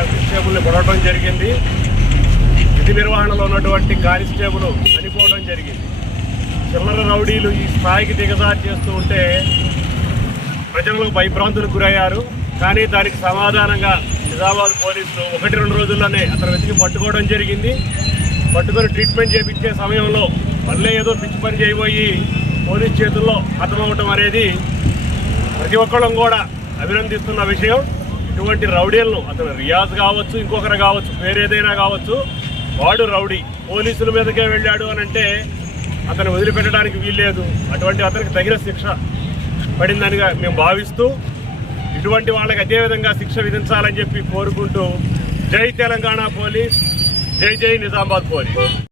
కానిస్టేబుల్ని పొడవడం జరిగింది. విధి నిర్వహణలో ఉన్నటువంటి కానిస్టేబుల్ చనిపోవడం జరిగింది. చిల్లర రౌడీలు ఈ స్థాయికి దిగజారు చేస్తూ ఉంటే ప్రజలకు భయభ్రాంతులకు గురయ్యారు. కానీ దానికి సమాధానంగా నిజామాబాద్ పోలీసులు 1-2 రోజుల్లోనే అతను వెతికి పట్టుకోవడం జరిగింది. పట్టుకొని ట్రీట్మెంట్ చేయించే సమయంలో మళ్ళీ ఏదో పిచ్చి పని చేయబోయి పోలీస్ చేతుల్లో హతమవటం అనేది ప్రతి ఒక్కళ్ళం కూడా అభినందిస్తున్న విషయం. ఇటువంటి రౌడీలను, అతను రియాజ్ కావచ్చు, ఇంకొకరు కావచ్చు, వేరేదైనా కావచ్చు, వాడు రౌడీ పోలీసుల మీదకే వెళ్ళాడు అని అంటే అతను వదిలిపెట్టడానికి వీల్లేదు. అటువంటి అతనికి తగిన శిక్ష పడిందనిగా మేము భావిస్తూ ఇటువంటి వాళ్ళకి అదేవిధంగా శిక్ష విధించాలని చెప్పి కోరుకుంటూ జై తెలంగాణ పోలీస్, జై జై నిజామాబాద్ పోలీస్.